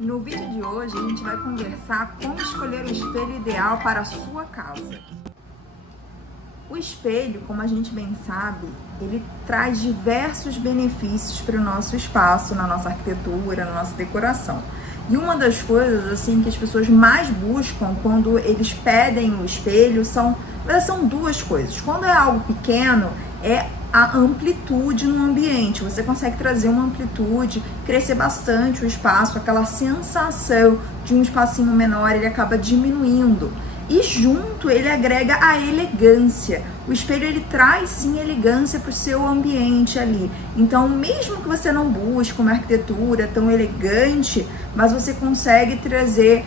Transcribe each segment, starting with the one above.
No vídeo de hoje a gente vai conversar como escolher o espelho ideal para a sua casa. O espelho, como a gente bem sabe, ele traz diversos benefícios para o nosso espaço, na nossa arquitetura, na nossa decoração. E uma das coisas assim que as pessoas mais buscam quando eles pedem o espelho são duas coisas. Quando é algo pequeno, é a amplitude no ambiente. Você consegue trazer uma amplitude, crescer bastante o espaço, aquela sensação de um espacinho menor, ele acaba diminuindo. E junto ele agrega a elegância. O espelho ele traz sim elegância para o seu ambiente ali. Então, mesmo que você não busque uma arquitetura tão elegante, mas você consegue trazer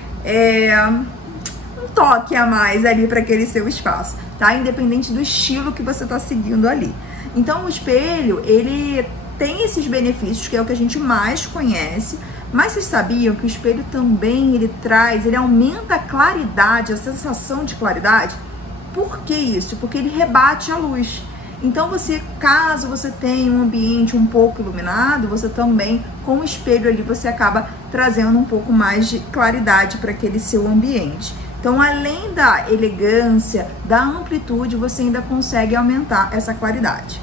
um toque a mais ali para aquele seu espaço, tá? Independente do estilo que você está seguindo ali. Então, o espelho ele tem esses benefícios que é o que a gente mais conhece. Mas vocês sabiam que o espelho também ele aumenta a claridade, a sensação de claridade? Por que isso? Porque ele rebate a luz. Então caso você tenha um ambiente um pouco iluminado, você também, com o espelho ali, você acaba trazendo um pouco mais de claridade para aquele seu ambiente. Então, além da elegância, da amplitude, você ainda consegue aumentar essa claridade.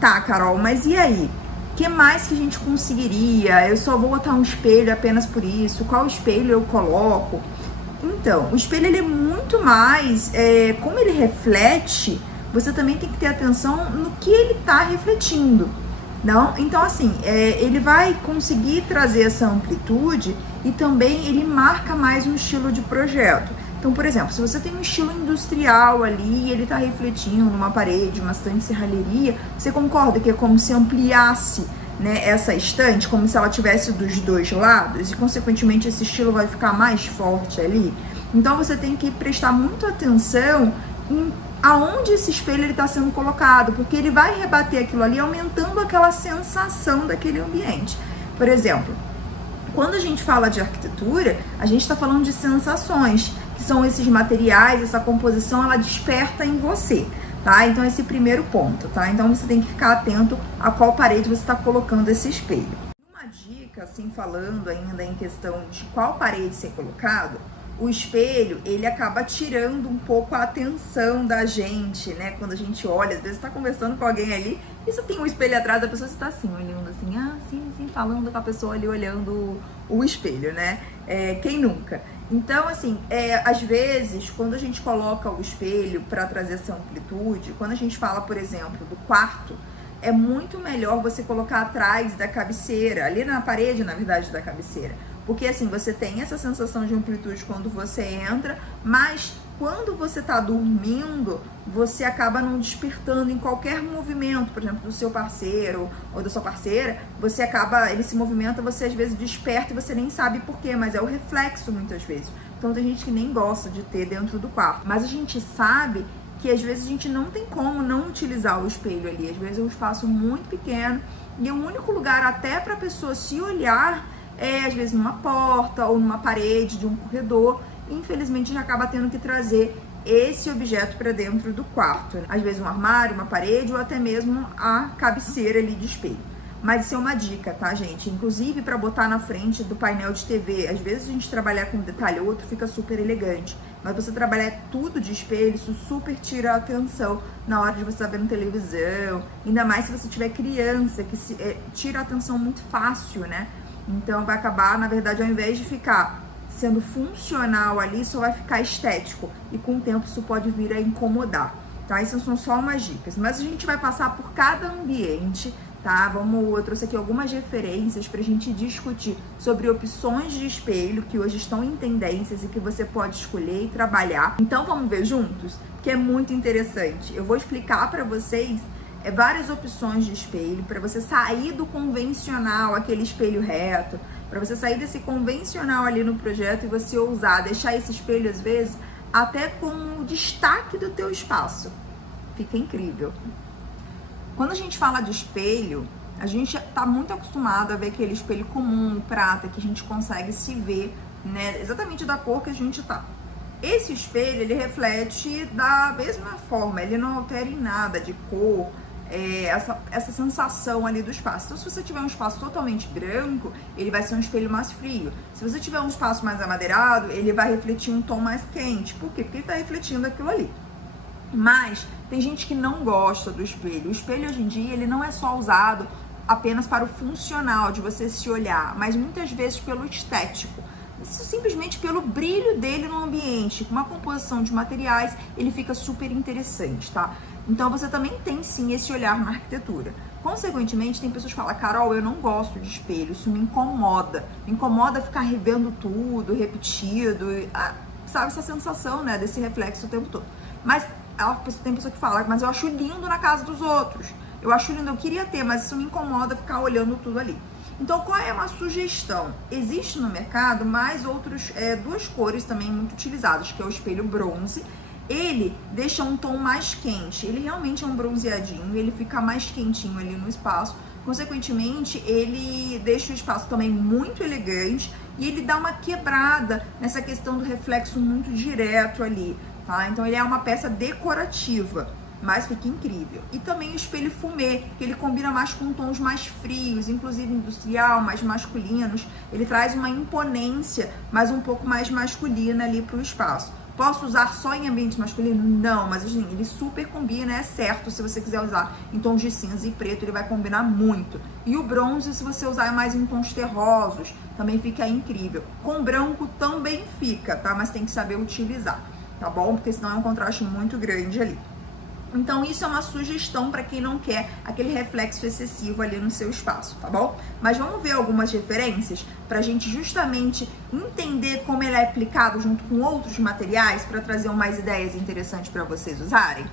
Tá, Carol, mas e aí? O que mais que a gente conseguiria? Eu só vou botar um espelho apenas por isso? Qual espelho eu coloco? Então, o espelho ele é muito mais, como ele reflete, você também tem que ter atenção no que ele está refletindo. Não? Então, assim, ele vai conseguir trazer essa amplitude e também ele marca mais um estilo de projeto. Então, por exemplo, se você tem um estilo industrial ali e ele está refletindo numa parede, uma estante de serralheria, você concorda que é como se ampliasse, né, essa estante, como se ela tivesse dos dois lados e, consequentemente, esse estilo vai ficar mais forte ali? Então, você tem que prestar muito atenção em aonde esse espelho está sendo colocado, porque ele vai rebater aquilo ali, aumentando aquela sensação daquele ambiente. Por exemplo, quando a gente fala de arquitetura, a gente está falando de sensações, que são esses materiais, essa composição, ela desperta em você, tá? Então, esse é o primeiro ponto, tá? Então, você tem que ficar atento a qual parede você está colocando esse espelho. Uma dica, assim, falando ainda em questão de qual parede ser colocado, o espelho, ele acaba tirando um pouco a atenção da gente, né? Quando a gente olha, às vezes você tá conversando com alguém ali, e você tem um espelho atrás da pessoa, você tá assim, olhando assim, sim, falando com a pessoa ali, olhando o espelho, né? Quem nunca? Então, assim, às vezes, quando a gente coloca o espelho para trazer essa amplitude, quando a gente fala, por exemplo, do quarto, é muito melhor você colocar atrás da cabeceira, ali na parede, na verdade, da cabeceira. Porque assim, você tem essa sensação de amplitude quando você entra, mas quando você tá dormindo, você acaba não despertando em qualquer movimento, por exemplo, do seu parceiro ou da sua parceira, ele se movimenta, você às vezes desperta e você nem sabe por quê, mas é o reflexo muitas vezes. Então tem gente que nem gosta de ter dentro do quarto, mas a gente sabe que às vezes a gente não tem como não utilizar o espelho ali, às vezes é um espaço muito pequeno e é o único lugar até para a pessoa se olhar às vezes numa porta ou numa parede de um corredor. Infelizmente, a gente acaba tendo que trazer esse objeto para dentro do quarto. Às vezes um armário, uma parede ou até mesmo a cabeceira ali de espelho. Mas isso é uma dica, tá, gente? Inclusive para botar na frente do painel de TV. Às vezes a gente trabalhar com um detalhe ou outro fica super elegante. Mas você trabalhar tudo de espelho, isso super tira a atenção na hora de você estar vendo televisão. Ainda mais se você tiver criança, que tira a atenção muito fácil, né? Então vai acabar, na verdade, ao invés de ficar sendo funcional ali, só vai ficar estético. E com o tempo isso pode vir a incomodar, tá? Essas são só umas dicas. Mas a gente vai passar por cada ambiente, tá? Eu trouxe aqui algumas referências pra gente discutir sobre opções de espelho que hoje estão em tendências e que você pode escolher e trabalhar. Então vamos ver juntos? Que é muito interessante. Eu vou explicar pra vocês várias opções de espelho para você sair do convencional, aquele espelho reto, para você sair desse convencional ali no projeto e você ousar deixar esse espelho às vezes até como destaque do teu espaço. Fica incrível. Quando a gente fala de espelho, a gente tá muito acostumado a ver aquele espelho comum, prata, que a gente consegue se ver, né, exatamente da cor que a gente tá. Esse espelho, ele reflete da mesma forma, ele não altera em nada de cor, essa sensação ali do espaço. Então, se você tiver um espaço totalmente branco, ele vai ser um espelho mais frio. Se você tiver um espaço mais amadeirado, ele vai refletir um tom mais quente. Por quê? Porque ele está refletindo aquilo ali. Mas tem gente que não gosta do espelho. O espelho hoje em dia, ele não é só usado apenas para o funcional, de você se olhar, mas muitas vezes pelo estético. Simplesmente pelo brilho dele no ambiente, com uma composição de materiais, ele fica super interessante, tá? Então você também tem sim esse olhar na arquitetura. Consequentemente, tem pessoas que falam, Carol, eu não gosto de espelho, isso me incomoda. Me incomoda ficar revendo tudo, repetido, sabe, essa sensação, né, desse reflexo o tempo todo. Mas tem pessoa que fala, mas eu acho lindo na casa dos outros. Eu acho lindo, eu queria ter, mas isso me incomoda ficar olhando tudo ali. Então, qual é uma sugestão? Existe no mercado mais duas cores também muito utilizadas, que é o espelho bronze. Ele deixa um tom mais quente, ele realmente é um bronzeadinho, ele fica mais quentinho ali no espaço. Consequentemente, ele deixa o espaço também muito elegante e ele dá uma quebrada nessa questão do reflexo muito direto ali, tá? Então, ele é uma peça decorativa, mas fica incrível. E também o espelho fumê, que ele combina mais com tons mais frios, inclusive industrial, mais masculinos. Ele traz uma imponência, mas um pouco mais masculina ali para o espaço. Posso usar só em ambiente masculino? Não, mas assim, ele super combina, é certo. Se você quiser usar em tons de cinza e preto, ele vai combinar muito. E o bronze, se você usar mais em tons terrosos, também fica incrível. Com branco também fica, tá? Mas tem que saber utilizar, tá bom? Porque senão é um contraste muito grande ali. Então, isso é uma sugestão para quem não quer aquele reflexo excessivo ali no seu espaço, tá bom? Mas vamos ver algumas referências para a gente justamente entender como ele é aplicado junto com outros materiais para trazer mais ideias interessantes para vocês usarem?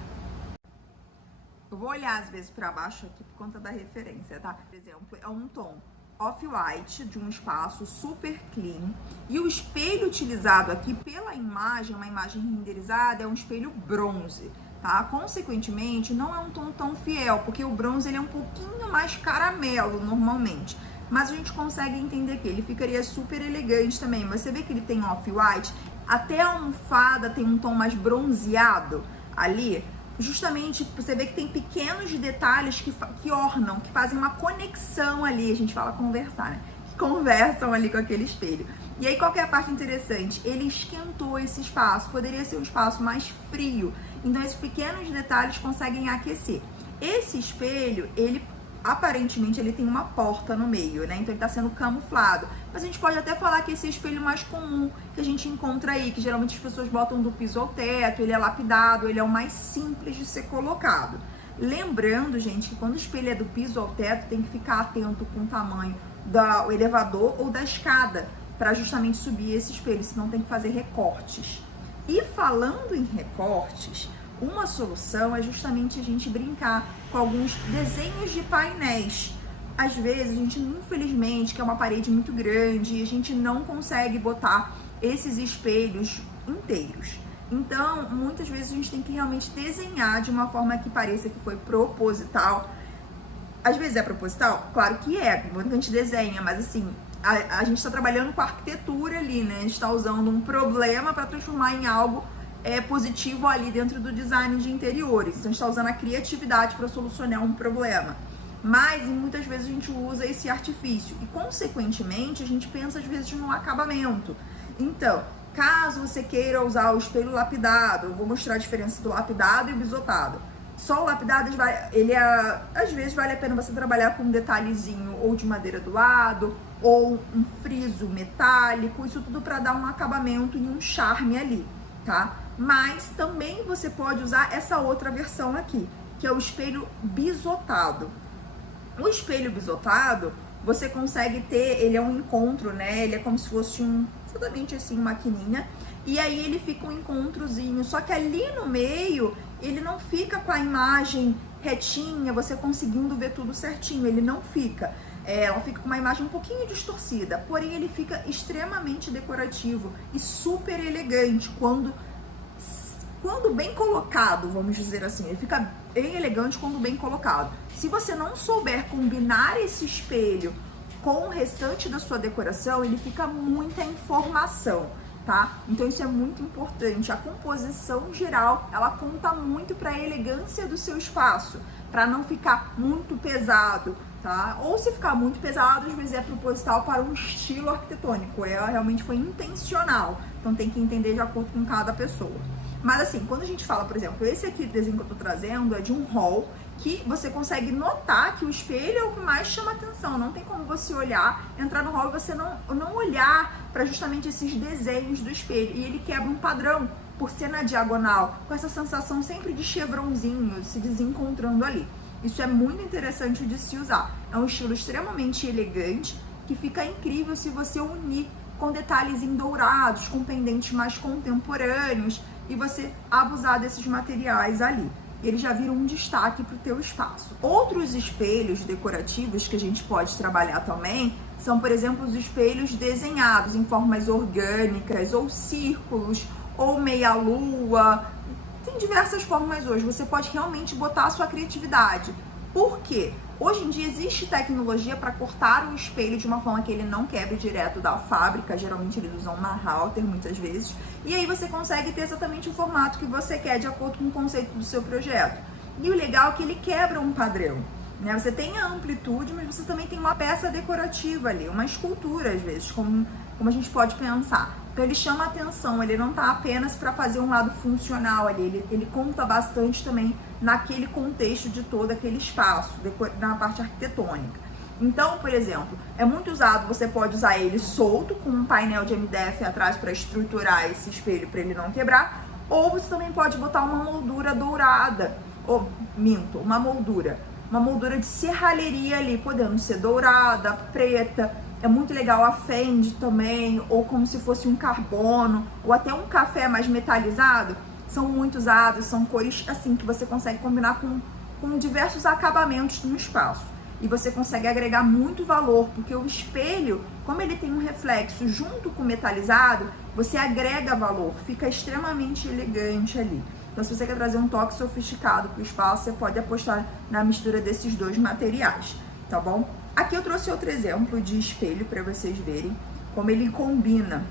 Eu vou olhar às vezes para baixo aqui por conta da referência, tá? Por exemplo, é um tom off-white de um espaço super clean e o espelho utilizado aqui pela imagem, uma imagem renderizada, é um espelho bronze. Tá? Consequentemente, não é um tom tão fiel, porque o bronze ele é um pouquinho mais caramelo normalmente, mas a gente consegue entender que ele ficaria super elegante também. Mas você vê que ele tem off-white, até a almofada tem um tom mais bronzeado ali, justamente você vê que tem pequenos detalhes que ornam, que fazem uma conexão ali, a gente fala conversar, né? Que conversam ali com aquele espelho. E aí, qual que é a parte interessante? Ele esquentou esse espaço, poderia ser um espaço mais frio. Então, esses pequenos detalhes conseguem aquecer. Esse espelho, ele aparentemente ele tem uma porta no meio, né? Então, ele está sendo camuflado. Mas a gente pode até falar que esse é o espelho mais comum que a gente encontra aí, que geralmente as pessoas botam do piso ao teto, ele é lapidado, ele é o mais simples de ser colocado. Lembrando, gente, que quando o espelho é do piso ao teto, tem que ficar atento com o tamanho do elevador ou da escada, para justamente subir esse espelho, senão tem que fazer recortes. E falando em recortes, uma solução é justamente a gente brincar com alguns desenhos de painéis. Às vezes a gente, infelizmente, quer uma parede muito grande e a gente não consegue botar esses espelhos inteiros. Então, muitas vezes a gente tem que realmente desenhar de uma forma que pareça que foi proposital. Às vezes é proposital? Claro que é, quando a gente desenha, mas assim, a gente está trabalhando com a arquitetura ali, né? A gente está usando um problema para transformar em algo positivo ali dentro do design de interiores. Então, a gente está usando a criatividade para solucionar um problema. Mas, muitas vezes, a gente usa esse artifício. E, consequentemente, a gente pensa, às vezes, no acabamento. Então, caso você queira usar o espelho lapidado, eu vou mostrar a diferença do lapidado e o bisotado. Só o lapidado, às vezes vale a pena você trabalhar com um detalhezinho ou de madeira do lado, ou um friso metálico, isso tudo para dar um acabamento e um charme ali, tá? Mas também você pode usar essa outra versão aqui, que é o espelho bisotado. O espelho bisotado, você consegue ter, ele é um encontro, né? Ele é como se fosse exatamente assim, uma maquininha, e aí ele fica um encontrozinho, só que ali no meio, ele não fica com a imagem retinha, você conseguindo ver tudo certinho, ele não fica. Ela fica com uma imagem um pouquinho distorcida, porém ele fica extremamente decorativo e super elegante quando bem colocado, vamos dizer assim. Ele fica bem elegante quando bem colocado. Se você não souber combinar esse espelho com o restante da sua decoração, ele fica muita informação. tá? Então isso é muito importante. A composição geral, ela conta muito para a elegância do seu espaço, para não ficar muito pesado, tá? Ou se ficar muito pesado, às vezes é proposital para um estilo arquitetônico, ela realmente foi intencional, então tem que entender de acordo com cada pessoa. Mas assim, quando a gente fala, por exemplo, esse aqui desenho que eu tô trazendo é de um hall, que você consegue notar que o espelho é o que mais chama atenção. Não tem como você olhar, entrar no hall e você não olhar para justamente esses desenhos do espelho. E ele quebra um padrão por ser na diagonal, com essa sensação sempre de chevronzinho se desencontrando ali. Isso é muito interessante de se usar. É um estilo extremamente elegante, que fica incrível se você unir com detalhes em dourados, com pendentes mais contemporâneos, e você abusar desses materiais ali. Eles já viram um destaque para o teu espaço. Outros espelhos decorativos que a gente pode trabalhar também são, por exemplo, os espelhos desenhados em formas orgânicas, ou círculos, ou meia-lua. Tem diversas formas hoje, você pode realmente botar a sua criatividade. Por quê? Hoje em dia existe tecnologia para cortar o espelho de uma forma que ele não quebre direto da fábrica. Geralmente eles usam uma halter muitas vezes. E aí você consegue ter exatamente o formato que você quer de acordo com o conceito do seu projeto. E o legal é que ele quebra um padrão, né? Você tem a amplitude, mas você também tem uma peça decorativa ali, uma escultura às vezes, como a gente pode pensar. Então ele chama atenção, ele não está apenas para fazer um lado funcional ali, ele conta bastante também naquele contexto de todo aquele espaço, na parte arquitetônica. Então, por exemplo, é muito usado, você pode usar ele solto, com um painel de MDF atrás para estruturar esse espelho para ele não quebrar, ou você também pode botar uma moldura dourada, uma moldura de serralheria ali, podendo ser dourada, preta. É muito legal a fende também, ou como se fosse um carbono, ou até um café mais metalizado. São muito usados, são cores assim que você consegue combinar com diversos acabamentos no espaço. E você consegue agregar muito valor, porque o espelho, como ele tem um reflexo junto com o metalizado, você agrega valor, fica extremamente elegante ali. Então, se você quer trazer um toque sofisticado para o espaço, você pode apostar na mistura desses dois materiais, tá bom? Aqui eu trouxe outro exemplo de espelho para vocês verem como ele combina.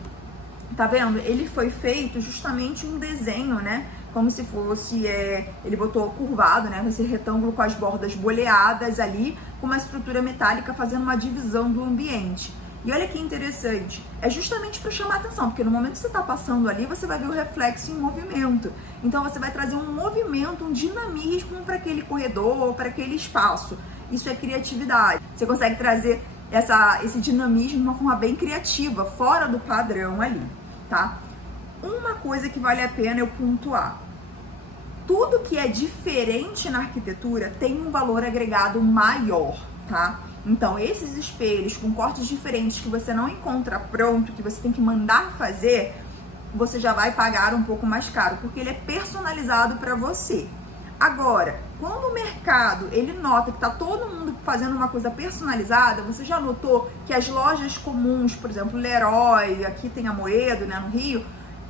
Tá vendo? Ele foi feito justamente um desenho, né? Como se fosse, ele botou curvado, né? Esse retângulo com as bordas boleadas ali, com uma estrutura metálica fazendo uma divisão do ambiente. E olha que interessante, é justamente para chamar atenção, porque no momento que você está passando ali, você vai ver o reflexo em movimento. Então você vai trazer um movimento, um dinamismo para aquele corredor, para aquele espaço. Isso é criatividade. Você consegue trazer esse dinamismo de uma forma bem criativa, fora do padrão ali, tá? Uma coisa que vale a pena eu pontuar. Tudo que é diferente na arquitetura tem um valor agregado maior, tá? Então, esses espelhos com cortes diferentes que você não encontra pronto, que você tem que mandar fazer, você já vai pagar um pouco mais caro, porque ele é personalizado para você. Agora, quando o mercado ele nota que tá todo mundo fazendo uma coisa personalizada, você já notou que as lojas comuns, por exemplo, Leroy, aqui tem a Moedo, né, no Rio,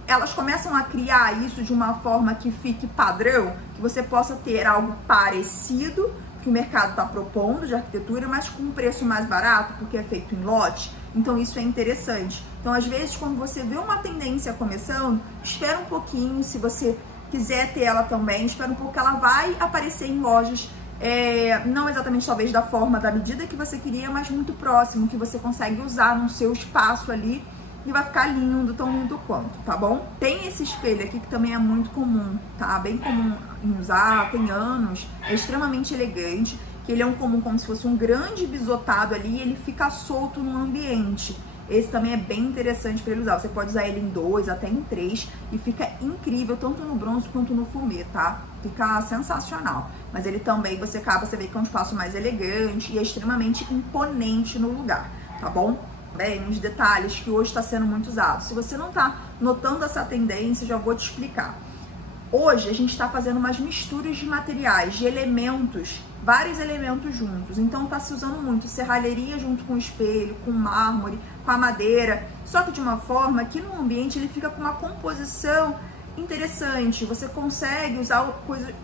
elas começam a criar isso de uma forma que fique padrão, que você possa ter algo parecido que o mercado está propondo de arquitetura, mas com um preço mais barato, porque é feito em lote. Então isso é interessante. Então, às vezes, quando você vê uma tendência começando, espera um pouquinho, se você quiser ter ela também, espera um pouco que ela vai aparecer em lojas, não exatamente talvez da forma, da medida que você queria, mas muito próximo, que você consegue usar no seu espaço ali e vai ficar lindo, tão lindo quanto, tá bom? Tem esse espelho aqui que também é muito comum, tá? Bem comum em usar, tem anos, é extremamente elegante, que ele é um comum como se fosse um grande bisotado ali e ele fica solto no ambiente. Esse também é bem interessante para ele usar. Você pode usar ele em 2, até em 3 e fica incrível, tanto no bronze quanto no fumê, tá? Fica sensacional. Mas ele também, você vê que é um espaço mais elegante e é extremamente imponente no lugar, tá bom? Bem, uns detalhes que hoje está sendo muito usado. Se você não está notando essa tendência, já vou te explicar. Hoje a gente está fazendo umas misturas de materiais, de elementos, vários elementos juntos. Então está se usando muito serralheria junto com o espelho, com mármore, com a madeira, só que de uma forma que no ambiente ele fica com uma composição interessante. Você consegue usar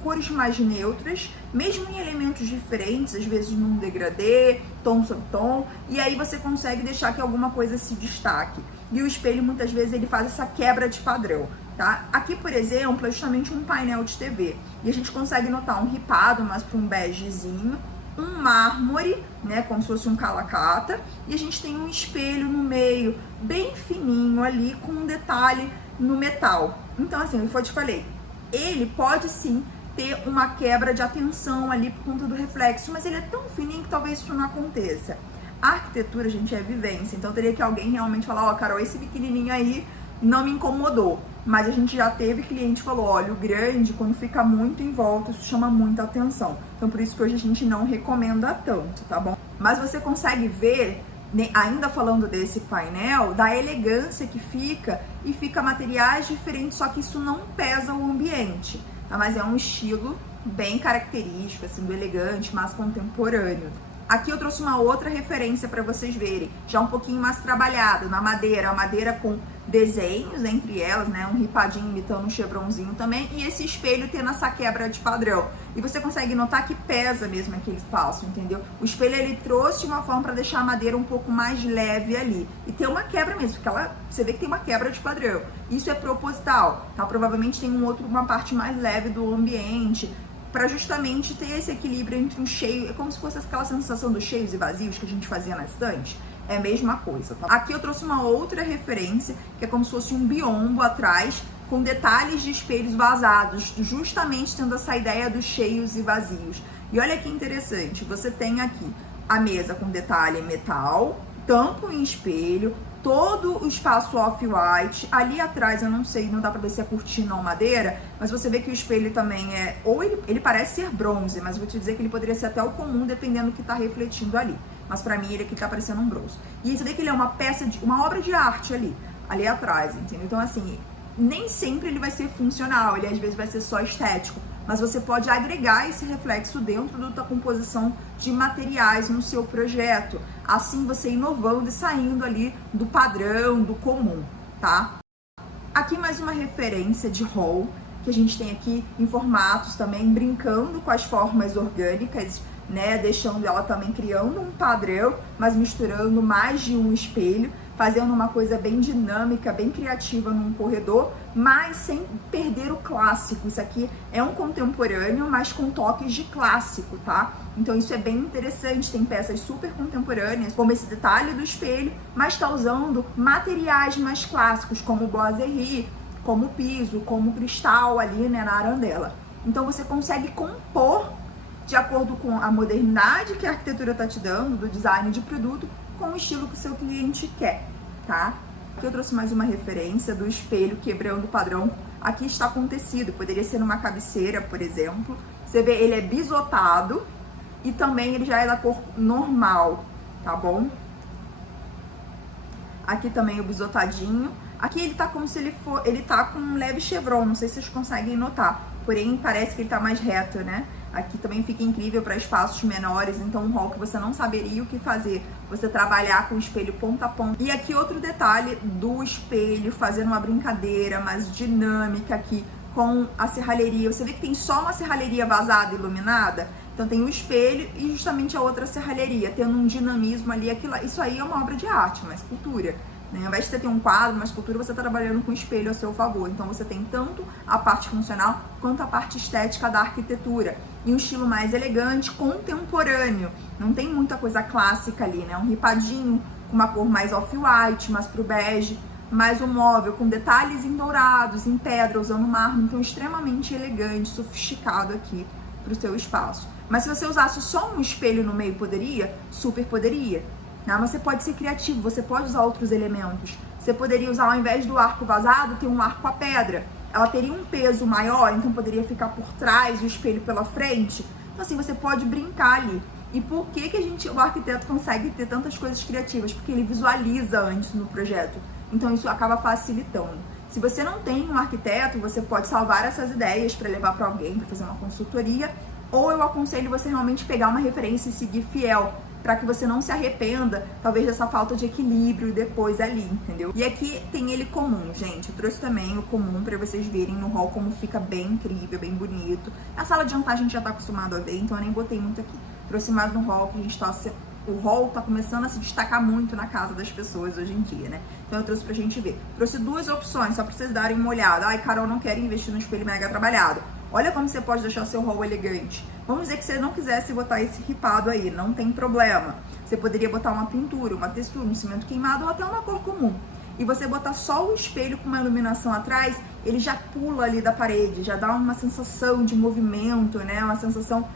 cores mais neutras, mesmo em elementos diferentes, às vezes num degradê, tom sobre tom, e aí você consegue deixar que alguma coisa se destaque. e o espelho muitas vezes ele faz essa quebra de padrão, tá? Aqui, por exemplo, é justamente um painel de TV e a gente consegue notar um ripado, mas para um begezinho, um mármore, né, como se fosse um calacata, e a gente tem um espelho no meio, bem fininho ali, com um detalhe no metal. Então, assim, eu te falei, ele pode sim ter uma quebra de atenção ali por conta do reflexo, mas ele é tão fininho que talvez isso não aconteça. A arquitetura, gente, é vivência, então teria que alguém realmente falar, ó, Carol, esse pequenininho aí não me incomodou. Mas a gente já teve cliente que falou, olha, o grande, quando fica muito em volta, isso chama muita atenção. Então, por isso que hoje a gente não recomenda tanto, tá bom? Mas você consegue ver, ainda falando desse painel, da elegância que fica, e fica materiais diferentes, só que isso não pesa o ambiente, tá? Mas é um estilo bem característico, assim, do elegante, mas contemporâneo. Aqui eu trouxe uma outra referência para vocês verem, já um pouquinho mais trabalhado, na madeira, a madeira com desenhos entre elas, né, um ripadinho imitando um chevronzinho também, e esse espelho tendo essa quebra de padrão. E você consegue notar que pesa mesmo aquele espaço, entendeu? O espelho ele trouxe de uma forma para deixar a madeira um pouco mais leve ali, e tem uma quebra mesmo, porque você vê que tem uma quebra de padrão. Isso é proposital, tá? Provavelmente tem uma parte mais leve do ambiente, para justamente ter esse equilíbrio entre um cheio, é como se fosse aquela sensação dos cheios e vazios que a gente fazia na estante, é a mesma coisa, tá? Aqui eu trouxe uma outra referência, que é como se fosse um biombo atrás, com detalhes de espelhos vazados, justamente tendo essa ideia dos cheios e vazios. E olha que interessante, você tem aqui a mesa com detalhe metal, tampo em espelho, todo o espaço off-white, ali atrás eu não sei, não dá pra ver se é cortina ou madeira, mas você vê que o espelho também é, ou ele parece ser bronze, mas vou te dizer que ele poderia ser até o comum, dependendo do que tá refletindo ali, mas pra mim ele aqui tá parecendo um bronze. E você vê que ele é uma peça, uma obra de arte ali atrás, entendeu? Então assim, nem sempre ele vai ser funcional, ele às vezes vai ser só estético, mas você pode agregar esse reflexo dentro da composição de materiais no seu projeto, assim você inovando e saindo ali do padrão, do comum, tá? Aqui mais uma referência de hall, que a gente tem aqui em formatos também, brincando com as formas orgânicas, né, deixando ela também criando um padrão, mas misturando mais de um espelho, fazendo uma coisa bem dinâmica, bem criativa num corredor, mas sem perder o clássico. Isso aqui é um contemporâneo, mas com toques de clássico, tá? Então isso é bem interessante, tem peças super contemporâneas, como esse detalhe do espelho, mas tá usando materiais mais clássicos, como boiserie, como piso, como cristal ali, né, na arandela. Então você consegue compor de acordo com a modernidade que a arquitetura tá te dando, do design de produto, com o estilo que o seu cliente quer, tá? Aqui eu trouxe mais uma referência do espelho quebrando o padrão. Aqui está com tecido, poderia ser numa cabeceira, por exemplo. Você vê, ele é bisotado e também ele já é da cor normal, tá bom? Aqui também o bisotadinho. Aqui ele tá como se ele tá com um leve chevron, não sei se vocês conseguem notar. Porém, parece que ele tá mais reto, né? Aqui também fica incrível para espaços menores, então um hall que você não saberia o que fazer, você trabalhar com o espelho ponta a ponta. E aqui outro detalhe do espelho, fazendo uma brincadeira mais dinâmica aqui com a serralheria. Você vê que tem só uma serralheria vazada, iluminada? Então tem o espelho e justamente a outra serralheria, tendo um dinamismo ali. Isso aí é uma obra de arte, uma escultura. Ao invés de você ter um quadro, uma escultura, você está trabalhando com espelho a seu favor. Então você tem tanto a parte funcional quanto a parte estética da arquitetura. E um estilo mais elegante, contemporâneo. Não tem muita coisa clássica ali, né? Um ripadinho com uma cor mais off-white, mais pro bege. Mais um móvel com detalhes em dourados, em pedra, usando mármore. Então extremamente elegante, sofisticado aqui pro seu espaço. Mas se você usasse só um espelho no meio, poderia? Super poderia. Não, mas você pode ser criativo, você pode usar outros elementos. Você poderia usar, ao invés do arco vazado, ter um arco à pedra. Ela teria um peso maior, então poderia ficar por trás e o espelho pela frente. Então assim, você pode brincar ali. E por que o arquiteto consegue ter tantas coisas criativas? Porque ele visualiza antes no projeto. Então isso acaba facilitando. Se você não tem um arquiteto, você pode salvar essas ideias para levar para alguém, para fazer uma consultoria. Ou eu aconselho você realmente pegar uma referência e seguir fiel, para que você não se arrependa, talvez, dessa falta de equilíbrio depois ali, entendeu? E aqui tem ele comum, gente. Eu trouxe também o comum para vocês verem no hall como fica bem incrível, bem bonito. Na sala de jantar a gente já tá acostumado a ver, então eu nem botei muito aqui. Trouxe mais no hall que a gente tá o hall tá começando a se destacar muito na casa das pessoas hoje em dia, né? Então eu trouxe pra gente ver. Trouxe 2 opções, só pra vocês darem uma olhada. Ai, Carol, não quero investir no espelho mega trabalhado. Olha como você pode deixar seu hall elegante. Vamos dizer que você não quisesse botar esse ripado aí, não tem problema. Você poderia botar uma pintura, uma textura, um cimento queimado ou até uma cor comum. E você botar só o espelho com uma iluminação atrás, ele já pula ali da parede, já dá uma sensação de movimento, né? Uma sensação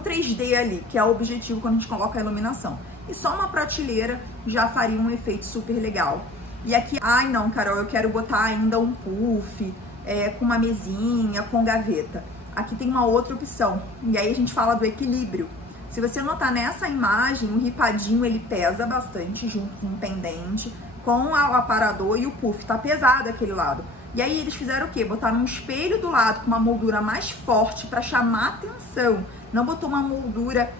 3D ali, que é o objetivo quando a gente coloca a iluminação. E só uma prateleira já faria um efeito super legal. E aqui, ai não, Carol, eu quero botar ainda um puff, com uma mesinha, com gaveta. Aqui tem uma outra opção, e aí a gente fala do equilíbrio. Se você notar nessa imagem, o ripadinho ele pesa bastante junto com o pendente, com o aparador e o puff, tá pesado aquele lado. E aí eles fizeram o quê? Botaram um espelho do lado com uma moldura mais forte para chamar atenção. Não botou uma moldura,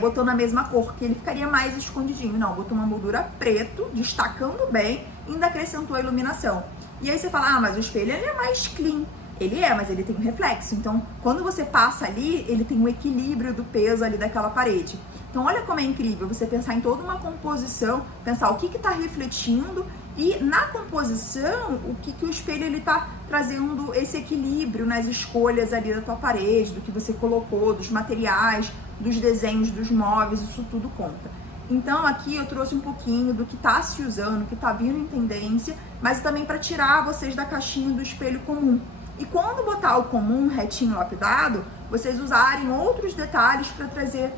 botou na mesma cor, que ele ficaria mais escondidinho. Não, botou uma moldura preto, destacando bem, e ainda acrescentou a iluminação. E aí você fala, ah, mas o espelho ele é mais clean. Ele mas ele tem um reflexo. Então, quando você passa ali, ele tem um equilíbrio do peso ali daquela parede. Então, olha como é incrível você pensar em toda uma composição, pensar o que está refletindo e na composição, o que o espelho ele tá trazendo esse equilíbrio nas escolhas ali da tua parede, do que você colocou, dos materiais, dos desenhos, dos móveis, isso tudo conta. Então aqui eu trouxe um pouquinho do que tá se usando, que tá vindo em tendência, mas também para tirar vocês da caixinha do espelho comum. E quando botar o comum retinho lapidado, vocês usarem outros detalhes para trazer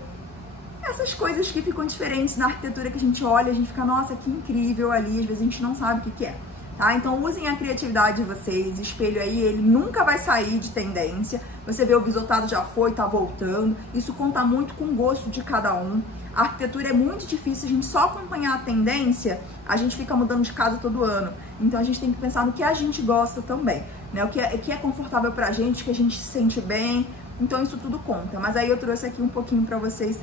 essas coisas que ficam diferentes na arquitetura, que a gente olha, a gente fica, nossa, que incrível ali, às vezes a gente não sabe o que é, tá? Então usem a criatividade de vocês, espelho aí, ele nunca vai sair de tendência, você vê o bisotado já foi, tá voltando, isso conta muito com o gosto de cada um. A arquitetura é muito difícil, a gente só acompanhar a tendência, a gente fica mudando de casa todo ano, então a gente tem que pensar no que a gente gosta também, né? O que é confortável pra gente, que a gente se sente bem, então isso tudo conta. Mas aí eu trouxe aqui um pouquinho pra vocês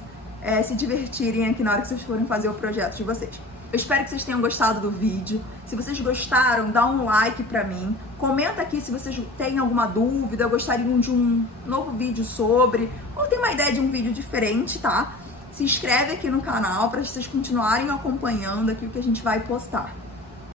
se divertirem aqui na hora que vocês forem fazer o projeto de vocês. Eu espero que vocês tenham gostado do vídeo. Se vocês gostaram, dá um like pra mim. Comenta aqui se vocês têm alguma dúvida, gostariam de um novo vídeo sobre, ou tem uma ideia de um vídeo diferente, tá? Se inscreve aqui no canal para vocês continuarem acompanhando aqui o que a gente vai postar.